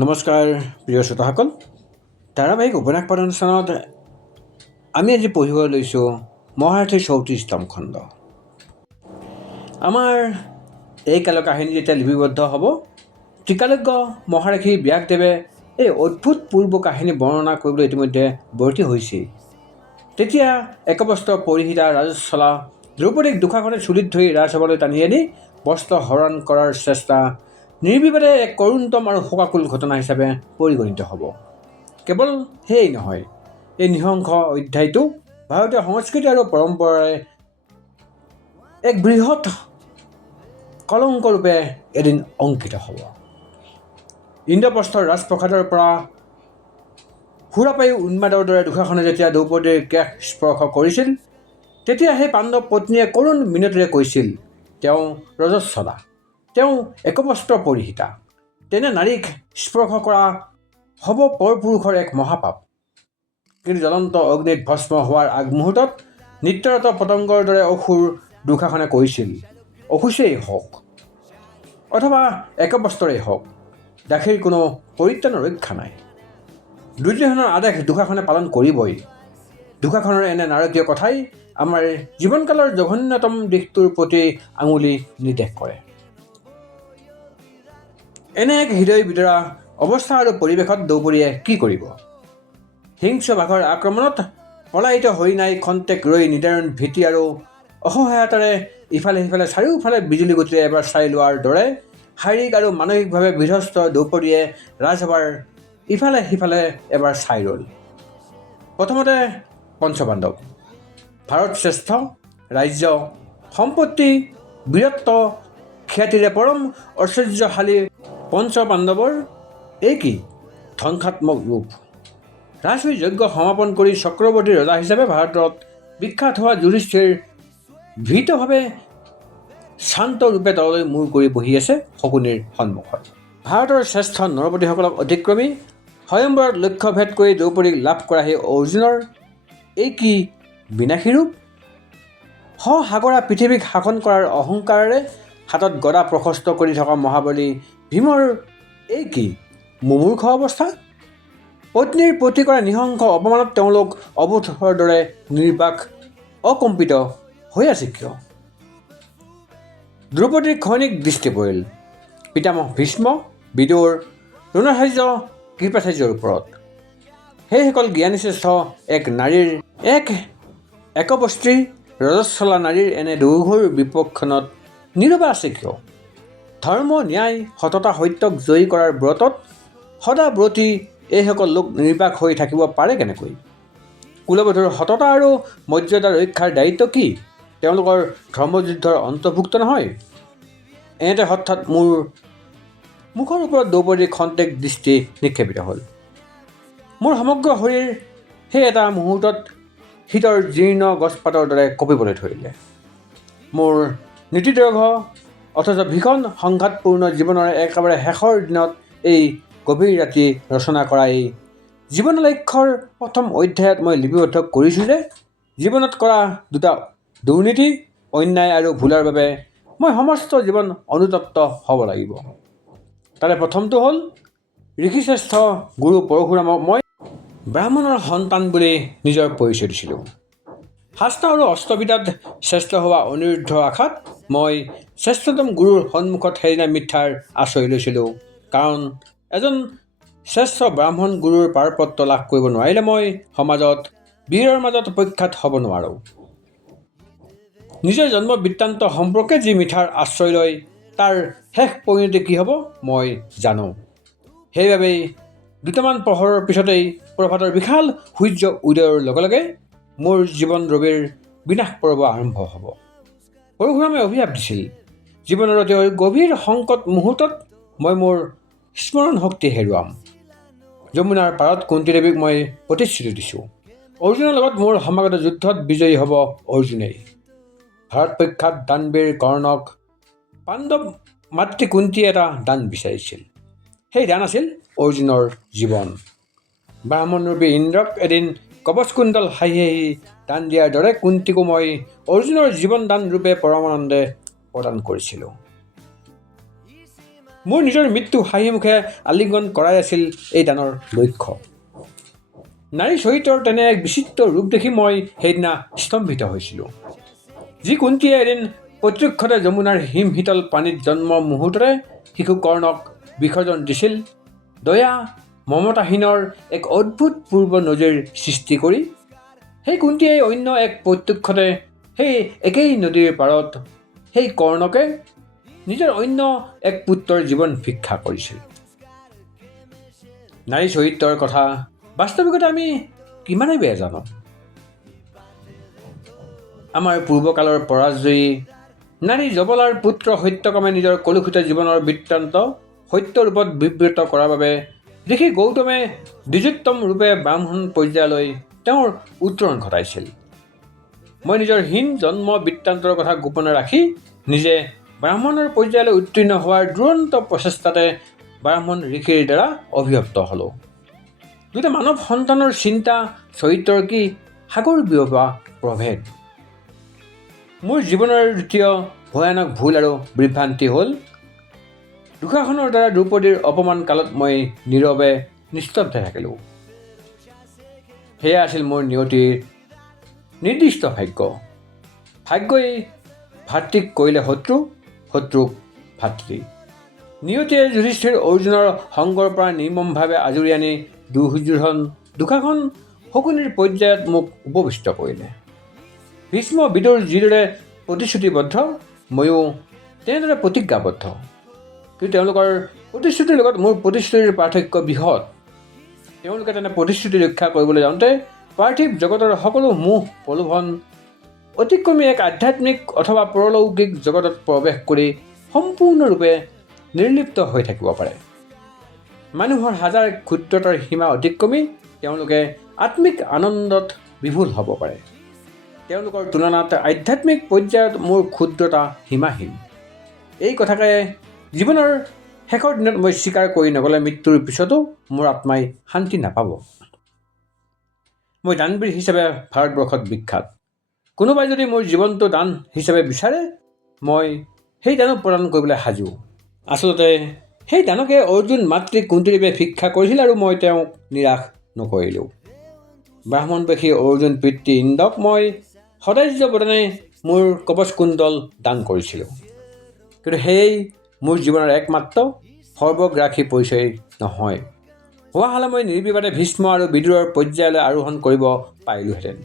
নমস্কাৰ প্ৰিয় শ্ৰোতাসকল, ধাৰাবাহিক উপন্যাস পাঠঅনুষ্ঠানত আমি আজি পঢ়িব লৈছোঁ মহাৰথীৰ 34তম খণ্ড। আমাৰ এই কালৰ কাহিনী যেতিয়া লিপিবদ্ধ হ'ব, ত্ৰিকালজ্ঞ মহাৰথী ব্যাসদেৱে এই অদ্ভুত পূৰ্ব কাহিনী বৰ্ণনা কৰিবলৈ ইতিমধ্যে বৰ্তি হৈছেই। তেতিয়া একবস্ত্ৰ পৰিহিতা ৰাজস্বলা দ্ৰৌপদীক দুখাখনে চুলিত ধৰি ৰাজসভালৈ টানি আনি বস্ত্ৰ হৰণ কৰাৰ চেষ্টা নিৰ্বিবাদে এক কৰোণতম আৰু শোকাকুল ঘটনা হিচাপে পৰিগণিত হ'ব। কেৱল সেয়াই নহয়, এই নৃশংস অধ্যায়টো ভাৰতীয় সংস্কৃতি আৰু পৰম্পৰাৰে এক বৃহৎ কলংকৰূপে এদিন অংকিত হ'ব। ইন্দ্ৰপ্ৰস্থৰ ৰাজপ্ৰসাদৰ পৰা সুৰাপায়ু উন্মাদৰ দৰে দুখাখনে যেতিয়া দ্ৰৌপদীৰ কেশ স্পৰ্শ কৰিছিল, তেতিয়া সেই পাণ্ডৱ পত্নীয়ে কৰুণ মিনতিৰে কৈছিল, তেওঁ ৰজস্বলা, তেওঁ একবস্ত্ৰ পৰিহিতা। তেনে নাৰীক স্পৰ্শ কৰা হ'ব পৰপুৰুষৰ এক মহাপাপ। কিন্তু জ্বলন্ত অগ্নিত ভস্ম হোৱাৰ আগমুহূৰ্তত নিত্যৰত পতংগৰ দৰে অসুৰ দুখাখনে কৈছিল, অসুচেই হওক অথবা একবস্ত্ৰই হওক, দাসীৰ কোনো পৰিত্ৰাণৰ ৰক্ষা নাই। দুৰ্যোধনৰ আদেশ দুখাখনে পালন কৰিবই। দুখাখনৰ এনে নাৰকীয় কথাই আমাৰ জীৱনকালৰ জঘন্যতম দিশটোৰ প্ৰতি আঙুলি নিৰ্দেশ কৰে। এনে এক হৃদয় বিদৰা অৱস্থা আৰু পৰিৱেশত দ্ৰৌপদীয়ে কি কৰিব? হিংস্ৰ বাঘৰ আক্ৰমণত পলায়িত হৰিণাই খন্তেক ৰৈ নিদাৰুণ ভীতি আৰু অসহায়তাৰে ইফালে সিফালে চাৰিওফালে বিজুলী গতিৰে এবাৰ চাই লোৱাৰ দৰে শাৰীৰিক আৰু মানসিকভাৱে বিধ্বস্ত দ্ৰৌপদীয়ে ৰাজসভাৰ ইফালে সিফালে এবাৰ চাই ৰ'ল। প্ৰথমতে পঞ্চপাণ্ডৱ, ভাৰত শ্ৰেষ্ঠ ৰাজ্য, সম্পত্তি, বীৰত্ব, খ্যাতিৰে পৰম ঐশ্বৰ্যশালী পঞ্চপাণ্ডৱৰ এই কি ধ্বংসাত্মক ৰূপ। ৰাজসী যজ্ঞ সমাপন কৰি চক্ৰৱৰ্তী ৰজা হিচাপে ভাৰতত বিখ্যাত হোৱা যুধিষ্ঠিৰ ভীতভাৱে শান্ত ৰূপে তললৈ মূৰ কৰি বহি আছে শকুনিৰ সন্মুখত। ভাৰতৰ শ্ৰেষ্ঠ নৰপতিসকলক অতিক্ৰমি স্বয়ম্বৰত লক্ষ্যভেদ কৰি দ্ৰৌপদীক লাভ কৰা সেই অৰ্জুনৰ এই কি বিনাশী ৰূপ। সসাগৰা পৃথিৱীক শাসন কৰাৰ অহংকাৰেৰে হাতত গদা প্ৰশস্ত কৰি থকা মহাবলী ভীমৰ এই কি মুমূৰ্ষ অৱস্থা। পত্নীৰ প্ৰতি কৰা নৃশংস অপমানত তেওঁলোক অবোধৰ দৰে নিৰ্বাক অকম্পিত হৈ আছে কিয়? দ্ৰৌপদীৰ ক্ষণিক দৃষ্টি পৰিল পিতামহ ভীষ্ম, বিদুৰ, দ্ৰোণাচাৰ্য, কৃপাচাৰ্যৰ ওপৰত। সেইসকল জ্ঞানীশ্ৰেষ্ঠ এক নাৰীৰ একবস্ত্ৰী ৰজস্বলা নাৰীৰ এনে দুঘোৰ বিপক্ষণত নীৰৱে আছে কিয়? ধৰ্ম, ন্যায়, সততা, সত্যক জয়ী কৰাৰ ব্ৰতত সদাব্ৰতী এইসকল লোক নিৰ্বাক হৈ থাকিব পাৰে কেনেকৈ? কুলবধূৰ সততা আৰু মৰ্যাদা ৰক্ষাৰ দায়িত্ব কি তেওঁলোকৰ ধৰ্মযুদ্ধৰ অন্তৰ্ভুক্ত নহয়? এনেতে হঠাৎ মোৰ মুখৰ ওপৰত দ্ৰৌপদীৰ খন্তেক দৃষ্টি নিক্ষেপিত হ'ল। মোৰ সমগ্ৰ শৰীৰ সেই এটা মুহূৰ্তত শীতৰ জীৰ্ণ গছপাতৰ দৰে কঁপিবলৈ ধৰিলে। মোৰ নীতিদৈৰ্ঘ্য অথচ ভীষণ সংঘাতপূৰ্ণ জীৱনৰ একেবাৰে শেষৰ দিনত এই গভীৰ ৰাতি ৰচনা কৰা এই জীৱনালক্ষ্যৰ প্ৰথম অধ্যায়ত মই লিপিবদ্ধ কৰিছোঁ যে জীৱনত কৰা দুটা দুৰ্নীতি, অন্যায় আৰু ভুলৰ বাবে মই সমস্ত জীৱন অনুতপ্ত হ'ব লাগিব। তাৰে প্ৰথমটো হ'ল ঋষিশ্ৰেষ্ঠ গুৰু পৰশুৰামক মই ব্ৰাহ্মণৰ সন্তান বুলি নিজৰ পৰিচয় দিছিলোঁ। শাস্ত্ৰ আৰু অস্ত্ৰবিদ্যাত শ্ৰেষ্ঠ হোৱা অনিৰুদ্ধ আশাত মই শ্ৰেষ্ঠতম গুৰুৰ সন্মুখত সেইদিনা মিথ্যাৰ আশ্ৰয় লৈছিলোঁ। কাৰণ এজন শ্ৰেষ্ঠ ব্ৰাহ্মণ গুৰুৰ পাৰপত্ৰ লাভ কৰিব নোৱাৰিলে মই সমাজত বীৰৰ মাজত প্ৰখ্যাত হ'ব নোৱাৰোঁ। নিজৰ জন্ম বৃত্তান্ত সম্পৰ্কে যি মিঠাৰ আশ্ৰয় লয় তাৰ শেষ পৰিণতি কি হ'ব মই জানো। সেইবাবেই দুটামান প্ৰহৰৰ পিছতেই প্ৰভাতৰ বিশাল সূৰ্য উদয়ৰ লগে লগে মোৰ জীৱন ৰবিৰ বিনাশ পৰ্ব আৰম্ভ হ'ব। পৰশুৰামে অভিশাপ দিছিল, জীৱনৰ অতি গভীৰ সংকট মুহূৰ্তত মই মোৰ স্মৰণ শক্তি হেৰুৱাম। যমুনাৰ পাৰত কুন্তী দেৱীক মই প্ৰতিশ্ৰুতি দিছোঁ, অৰ্জুনৰ লগত মোৰ সমাগত যুদ্ধত বিজয়ী হ'ব অৰ্জুনেই। ভাৰত প্ৰখ্যাত দানবীৰ কৰ্ণক পাণ্ডৱ মাতৃ কুন্তীয়ে এটা দান বিচাৰিছিল। সেই দান আছিল অৰ্জুনৰ জীৱন। ব্ৰাহ্মণৰূপী ইন্দ্ৰক এদিন কবচকুণ্ডল হাঁহি হাঁহি দান দিয়াৰ দৰে কুন্তীকো মই অৰ্জুনৰ জীৱন দান ৰূপে পৰমানন্দে প্ৰদান কৰিছিলোঁ। মোৰ নিজৰ মৃত্যু হাঁহিমুখে আলিংগন কৰাই আছিল এই দানৰ লক্ষ্য। নাৰী চৰিত্ৰৰ তেনে এক বিচিত্ৰ ৰূপ দেখি মই সেইদিনা স্তম্ভিত হৈছিলোঁ। যি কুন্তীয়ে এদিন প্ৰত্যক্ষতে যমুনাৰ হিমশীতল পানীত জন্ম মুহূৰ্ততে শিশু কৰ্ণক বিসৰ্জন দিছিল, দয়া মমতাহীনৰ এক অদ্ভুত পূৰ্ব নজিৰ সৃষ্টি কৰি, সেই কুন্তীয়ে অন্য এক প্ৰত্যক্ষতে সেই একেই নদীৰ পাৰত সেই কৰ্ণকে নিজৰ অন্য এক পুত্ৰৰ জীৱন ভিক্ষা কৰিছিল। নাৰী চৰিত্ৰৰ কথা বাস্তৱিকতে আমি কিমানেই বেয়া জানো। আমাৰ পূৰ্বকালৰ পৰাজয়ী নাৰী জবলাৰ পুত্ৰ সত্যকামে নিজৰ কলুষিত জীৱনৰ বৃত্তান্ত সত্য ৰূপত বিবৃত কৰাৰ বাবে ঋষি গৌতমে দ্বিজোত্তম ৰূপে ব্ৰাহ্মণ পৰ্যায়লৈ তেওঁৰ উত্তৰণ ঘটাইছিল। মই নিজৰ হীন জন্ম বৃত্তান্তৰ কথা গোপনে ৰাখি নিজে ব্ৰাহ্মণৰ পৰ্যায়লৈ উত্তীৰ্ণ হোৱাৰ দুৰন্ত প্ৰচেষ্টাতে ব্ৰাহ্মণ ঋষিৰ দ্বাৰা অভিভক্ত হ'লোঁ। দুটা মানৱ সন্তানৰ চিন্তা চৰিত্ৰৰ কি সাগৰ বিয়পা প্ৰভেদ। মোৰ জীৱনৰ দ্বিতীয় ভয়ানক ভুল আৰু বিভ্ৰান্তি হ'ল দুঃশাসনৰ দ্বাৰা দ্ৰৌপদীৰ অপমান কালত মই নীৰৱে নিস্তব্ধ থাকিলোঁ। সেয়া আছিল মোৰ নিয়তিৰ নিৰ্দিষ্ট ভাগ্য। ভাগ্যই ভাতৃক কৰিলে শত্ৰু, শত্ৰুক ভাতৃ। নিয়তিয়ে যুধিষ্ঠিৰ অৰ্জুনৰ সংগৰ পৰা নিৰ্মমভাৱে আজৰি আনি দুৰ্যোধন দুঃশাসন শকুনিৰ পৰ্যায়ত মোক উপবিষ্ট কৰিলে। ভীষ্ম বিদুৰ যিদৰে প্ৰতিশ্ৰুতিবদ্ধ, ময়ো তেনেদৰে প্ৰতিজ্ঞাবদ্ধ। কিন্তু তেওঁলোকৰ প্ৰতিশ্ৰুতিৰ লগত মোৰ প্ৰতিশ্ৰুতিৰ পাৰ্থক্য বৃহৎ। তেওঁলোকে তেনে প্ৰতিশ্ৰুতি ৰক্ষা কৰিবলৈ যাওঁতে পাৰ্থিৱ জগতৰ সকলো মোহ প্ৰলোভন অতিক্ৰমি এক আধ্যাত্মিক অথবা পৰলৌকিক জগতত প্ৰৱেশ কৰি সম্পূৰ্ণৰূপে নিৰ্লিপ্ত হৈ থাকিব পাৰে। মানুহৰ হাজাৰ ক্ষুদ্ৰতাৰ সীমা অতিক্ৰমি তেওঁলোকে আত্মিক আনন্দত বিভোল হ'ব পাৰে। তেওঁলোকৰ তুলনাত আধ্যাত্মিক পৰ্যায়ত মোৰ ক্ষুদ্ৰতা সীমাহীন। এই কথাকে জীৱনৰ শেষৰ দিনত মই স্বীকাৰ কৰি নগ'লে মৃত্যুৰ পিছতো মোৰ আত্মাই শান্তি নাপাব। মই দানবীৰ হিচাপে ভাৰতবৰ্ষত বিখ্যাত। কোনোবাই যদি মোৰ জীৱনটো দান হিচাপে বিচাৰে, মই সেই দানো প্ৰদান কৰিবলৈ সাজু। আচলতে সেই দানকে অৰ্জুন মাতৃ কুন্তীদেৱে ভিক্ষা কৰিছিল আৰু মই তেওঁক নিৰাশ নকৰিলোঁ। ব্ৰাহ্মণবেশী অৰ্জুন পিতৃ ইন্দ্ৰক মই সদাৰ্য প্ৰদানে মোৰ কৱচকুণ্ডল দান কৰিছিলোঁ। কিন্তু সেয়েই মোৰ জীৱনৰ একমাত্ৰ সৰ্বগ্ৰাসী পৰিচয় নহয়। হোৱা হ'লে মই নিৰ্বিবাদে ভীষ্ম আৰু বিদুৰৰ পৰ্যায়লৈ আৰোহণ কৰিব পাৰিলোহেঁতেন।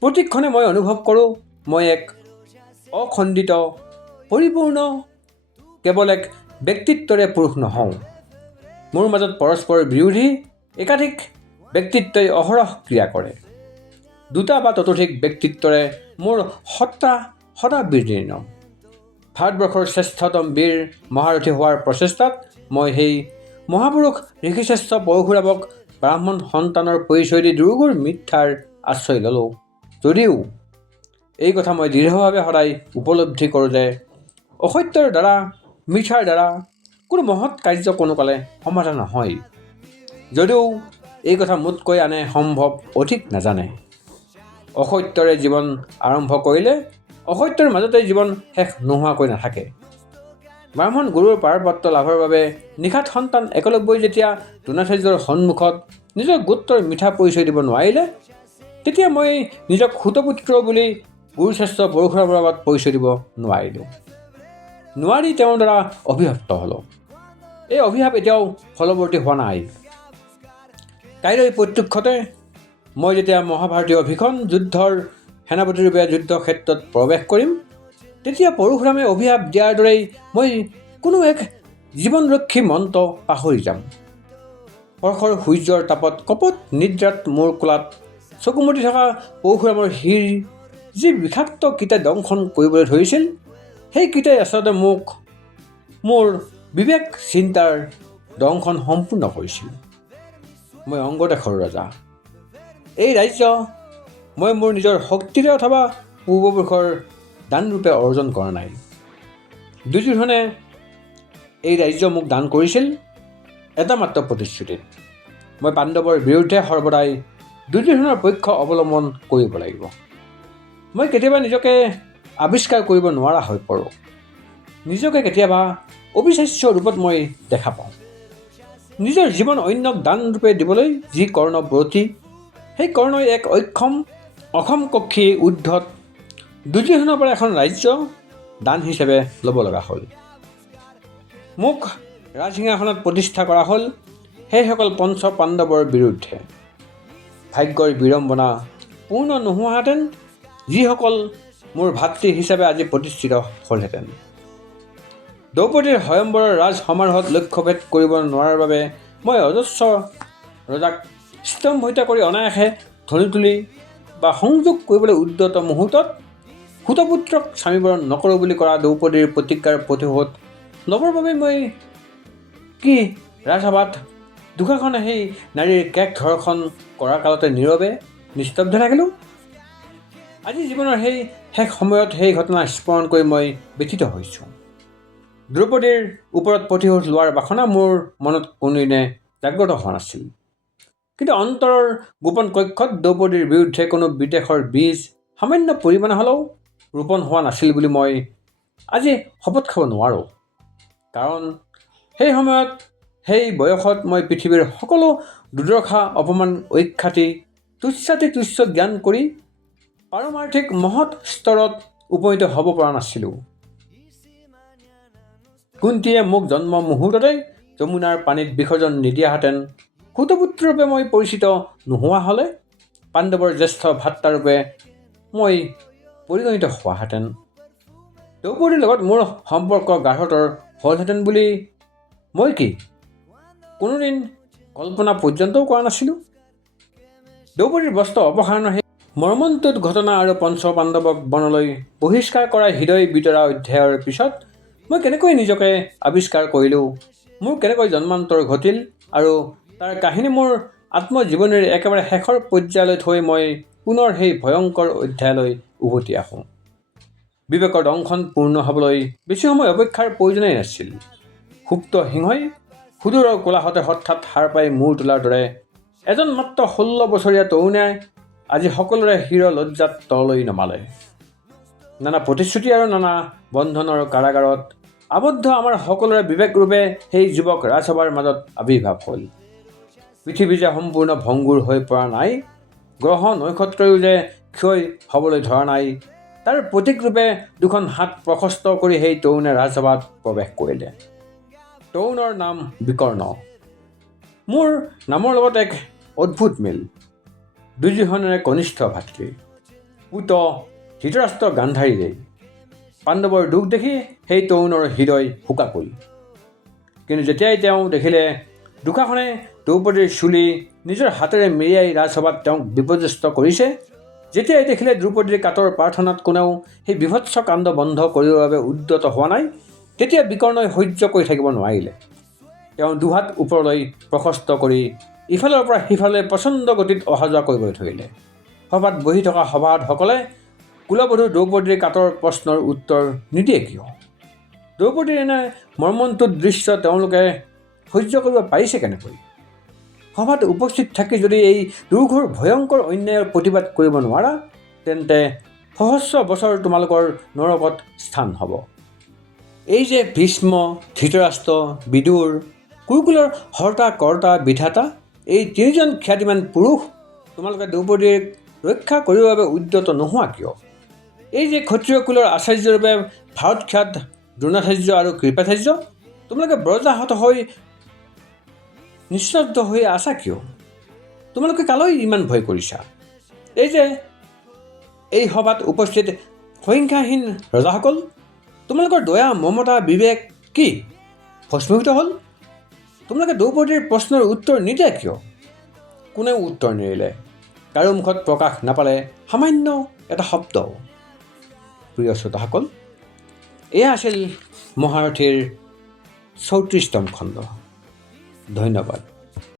প্ৰতিক্ষণে মই অনুভৱ কৰোঁ মই এক অখণ্ডিত পৰিপূৰ্ণ কেৱল এক ব্যক্তিত্বৰে পুৰুষ নহওঁ। মোৰ মাজত পৰস্পৰ বিৰোধী একাধিক ব্যক্তিত্বই অহৰহ ক্ৰিয়া কৰে। দুটা বা ততোধিক ব্যক্তিত্বৰে মোৰ সত্তা সদা বিদীৰ্ণ। ভাৰতবৰ্ষৰ শ্ৰেষ্ঠতম বীৰ মহাৰথী হোৱাৰ প্ৰচেষ্টাত মই সেই মহাপুৰুষ ঋষিশ্ৰেষ্ঠ পৰশুৰামক ব্ৰাহ্মণ সন্তানৰ পৰিচয় দি দুৰ্ঘোৰ মিথ্যাৰ আশ্ৰয় ল'লোঁ। যদিও এই কথা মই দৃঢ়ভাৱে সদায় উপলব্ধি কৰোঁ যে অসত্যৰ দ্বাৰা মিছাৰ দ্বাৰা কোনো মহৎ কাৰ্য কোনোকালে সমাধান নহয়। যদিও এই কথা মোতকৈ আনে সম্ভৱ অধিক নাজানে। অসত্যৰে জীৱন আৰম্ভ কৰিলে অসত্যৰ মাজতে জীৱন শেষ নোহোৱাকৈ নাথাকে। ব্ৰাহ্মণ গুৰুৰ পাৰপত্ৰ লাভৰ বাবে নিশাত সন্তান একলব্যই যেতিয়া দ্ৰোণাচাৰ্যৰ সন্মুখত নিজৰ গোত্ৰৰ মিঠা পৰিচয় দিব নোৱাৰিলে, তেতিয়া মই নিজক সুতপুত্ৰ বুলি গুৰুশ্ৰেষ্ঠ পৰশুৰামৰ আগত পৰিচয় দিব নোৱাৰিলোঁ। নোৱাৰি তেওঁৰ দ্বাৰা অভিশপ্ত হ'লোঁ। এই অভিশাপ এতিয়াও ফলৱৰ্তী হোৱা নাই। কাইলৈ প্ৰত্যক্ষতে মই যেতিয়া মহাভাৰতীয় ভীষণ যুদ্ধৰ সেনাপতিৰূপে যুদ্ধক্ষেত্ৰত প্ৰৱেশ কৰিম, তেতিয়া পৰশুৰামে অভিশাপ দিয়াৰ দৰেই মই কোনো এক জীৱনৰক্ষী মন্ত্ৰ পাহৰি যাম। হৰ্ষৰ সূৰ্যৰ তাপত কপট নিদ্ৰাত মোৰ কোলাত চকুমুদি থকা পৰশুৰামৰ শিৰ যি বিষাক্ত কীটে দংশন কৰিবলৈ ধৰিছিল, সেই কীটে আচলতে মোক মোৰ বিবেক চিন্তাৰ দংশন সম্পূৰ্ণ কৰিছিল। মই অংগদেশৰ ৰজা। এই ৰাজ্য মই মোৰ নিজৰ শক্তিৰে অথবা পূৰ্বপুৰুষৰ দানৰূপে অৰ্জন কৰা নাই। দুৰ্যোধনে এই ৰাজ্য মোক দান কৰিছিল এটা মাত্ৰ প্ৰতিশ্ৰুতিত। মই পাণ্ডৱৰ বিৰুদ্ধে সৰ্বদাই দুৰ্যোধনৰ পক্ষ অৱলম্বন কৰিব লাগিব। মই কেতিয়াবা নিজকে আৱিষ্কাৰ কৰিব নোৱাৰা হৈ পৰোঁ। নিজকে কেতিয়াবা অবিশ্বাস্য ৰূপত মই দেখা পাওঁ। নিজৰ জীৱন অন্যক দান ৰূপে দিবলৈ যি কৰ্ণ ব্ৰতী, সেই কৰ্ণই এক অসম কক্ষী উদ্ধত দুৰ্যোধনৰ পৰা এখন ৰাজ্য দান হিচাপে ল'ব লগা হ'ল। মোক ৰাজসিংহাসনত প্ৰতিষ্ঠা কৰা হ'ল সেইসকল পঞ্চ পাণ্ডৱৰ বিৰুদ্ধে। ভাগ্যৰ বিড়ম্বনা পূৰ্ণ নোহোৱাহেঁতেন যিসকল মোৰ ভাতৃ হিচাপে আজি প্ৰতিষ্ঠিত হ'লহেঁতেন। দ্ৰৌপদীৰ স্বয়ম্বৰৰ ৰাজ সমাৰোহত লক্ষ্যভেদ কৰিব নোৱাৰাৰ বাবে মই অজস্ৰ ৰজাক স্তম্ভিত কৰি অনায়াসে ধৰি তুলি বা সংযোগ কৰিবলৈ উদ্যত মুহূৰ্তত সুতপুত্ৰক স্বামীবৰণ নকৰোঁ বুলি কৰা দ্ৰৌপদীৰ প্ৰতিজ্ঞাৰ প্ৰতিশোধ ল'বৰ বাবে মই কি ৰাজসভাত দুঃশাসনে সেই নাৰীৰ কেক ধৰ্ষণ কৰাৰ কালতে নীৰৱে নিস্তব্ধ থাকিলোঁ। আজি জীৱনৰ সেই শেষ সময়ত সেই ঘটনা স্মৰণ কৰি মই ব্যথিত হৈছোঁ। দ্ৰৌপদীৰ ওপৰত প্ৰতিশোধ লোৱাৰ বাসনা মোৰ মনত কোনোদিনে জাগ্ৰত হোৱা নাছিল। কিন্তু অন্তৰৰ গোপন কক্ষত দ্ৰৌপদীৰ বিৰুদ্ধে কোনো বিদ্বেষৰ বীজ সামান্য পৰিমাণে হ'লেও ৰোপণ হোৱা নাছিল বুলি মই আজি শপত খাব নোৱাৰোঁ। কাৰণ সেই সময়ত সেই বয়সত মই পৃথিৱীৰ সকলো দুৰ্দশা অপমান ঐখ্যাতি তুচ্ছ জ্ঞান কৰি পাৰমাৰ্থিক মহৎ স্তৰত উপনীত হ'ব পৰা নাছিলোঁ। কুন্তীয়ে মোক জন্ম মুহূৰ্ততে যমুনাৰ পানীত বিসৰ্জন নিদিয়াহেঁতেন, সুতপুত্ৰৰূপে মই পৰিচিত নোহোৱা হ'লে, পাণ্ডৱৰ জ্যেষ্ঠ ভাতৃৰূপে মই পৰিগণিত হোৱাহেঁতেন, দ্ৰৌপদীৰ লগত মোৰ সম্পৰ্ক গাঢ়তৰ হ'লহেঁতেন বুলি মই কি কোনোদিন কল্পনা পৰ্যন্তও কৰা নাছিলোঁ। দ্ৰৌপদীৰ বস্ত্ৰ অপসাৰণৰ সেই মৰ্মন্তুদ ঘটনা আৰু পঞ্চ পাণ্ডৱক বনলৈ বহিষ্কাৰ কৰা হৃদয় বিতৰা অধ্যায়ৰ পিছত মই কেনেকৈ নিজকে আৱিষ্কাৰ কৰিলোঁ, মোৰ কেনেকৈ জন্মান্তৰ ঘটিল আৰু তাৰ কাহিনী মোৰ আত্মজীৱনীৰ একেবাৰে শেষৰ পৰ্যায়লৈ থৈ মই পুনৰ সেই ভয়ংকৰ অধ্যায়লৈ উভতি আহোঁ। বিবেকৰ দংশন পূৰ্ণ হ'বলৈ বেছি সময় অপেক্ষাৰ প্ৰয়োজনেই নাছিল। সুপ্ত সিংহই সুদূৰৰ কোলাহতে হঠাৎ সাৰ পাই মূৰ তোলাৰ দৰে এজন মাত্ৰ 16 বছৰীয়া তৰুণে আজি সকলোৰে শিৰ লজ্জাত তললৈ নমালে। নানা প্ৰতিশ্ৰুতি আৰু নানা বন্ধনৰ কাৰাগাৰত আবদ্ধ আমাৰ সকলোৰে বিবেকৰূপে সেই যুৱক ৰাজসভাৰ মাজত আৱিৰ্ভাৱ হ'ল। পৃথিৱী যে সম্পূৰ্ণ ভংগুৰ হৈ পৰা নাই, গ্ৰহ নক্ষত্ৰও যে ক্ষয় হ'বলৈ ধৰা নাই, তাৰ প্ৰতীকৰূপে দুখন হাত প্ৰশস্ত কৰি সেই তৰুণে ৰাজসভাত প্ৰৱেশ কৰিলে। তৰুণৰ নাম বিকৰ্ণ। মোৰ নামৰ লগত এক অদ্ভুত মিল। দুৰ্যোধনেৰে কনিষ্ঠ ভাতৃ, পুত ধৃতৰাষ্ট্ৰ গান্ধাৰীৰে। পাণ্ডৱৰ দুখ দেখি সেই তৰুণৰ হৃদয় শোকাকুল। কিন্তু যেতিয়াই তেওঁ দেখিলে দুঃশাসনে দ্ৰৌপদীৰ চুলি নিজৰ হাতেৰে মেৰিয়াই ৰাজসভাত তেওঁক বিপৰ্যস্ত কৰিছে, যেতিয়াই দেখিলে দ্ৰৌপদীৰ কাতৰ প্ৰাৰ্থনাত কোনেও সেই বিভৎস কাণ্ড বন্ধ কৰিবৰ বাবে উদ্যত হোৱা নাই, তেতিয়া বিকৰ্ণই সহ্য কৰি থাকিব নোৱাৰিলে। তেওঁ দুহাত ওপৰলৈ প্ৰশস্ত কৰি ইফালৰ পৰা সিফালে প্ৰচণ্ড গতিত অহা যোৱা কৰিবলৈ ধৰিলে। সভাত বহি থকা সভাসদসকলে কুলবধূ দ্ৰৌপদীৰ কাতৰ প্ৰশ্নৰ উত্তৰ নিদিয়ে কিয়? দ্ৰৌপদীৰ এনে মৰ্মন্তুদ দৃশ্য তেওঁলোকে সহ্য কৰিব পাৰিছে কেনেকৈ? সভাত উপস্থিত থাকি যদি এই দুৰ্ঘোৰ ভয়ংকৰ অন্যায়ৰ প্ৰতিবাদ কৰিব নোৱাৰা, তেন্তে সহস্ৰ বছৰ তোমালোকৰ নৰকত স্থান হ'ব। এই যে ভীষ্ম, ধৃতৰাষ্ট্ৰ, বিদুৰ, কুৰুকুলৰ হৰ্তা কৰ্তা বিধাতা, এই তিনিজন খ্যাতিমান পুৰুষ তোমালোকে দ্ৰৌপদীক ৰক্ষা কৰিবৰ বাবে উদ্যত নোহোৱা কিয়? এই যে ক্ষত্ৰিয় কুলৰ আচাৰ্যৰূপে ভাৰতখ্যাত দ্ৰোণাচাৰ্য আৰু কৃপাচাৰ্য, তোমালোকে ব্ৰজাহত হৈ নিস্তব্ধ হৈ আছা কিয়? তোমালোকে কালৈ ইমান ভয় কৰিছা? এই যে এই সভাত উপস্থিত সংখ্যাহীন ৰজাসকল, তোমালোকৰ দয়া মমতা বিবেক কি ভস্মীভূত হ'ল? তোমালোকে দ্ৰৌপদীৰ প্ৰশ্নৰ উত্তৰ নিদিয়া কিয়? কোনেও উত্তৰ নিদিলে, কাৰো মুখত প্ৰকাশ নাপালে সামান্য এটা শব্দ। প্ৰিয় শ্ৰোতাসকল, এয়া আছিল মহাৰথীৰ 34তম খণ্ড। ধন্যবাদ।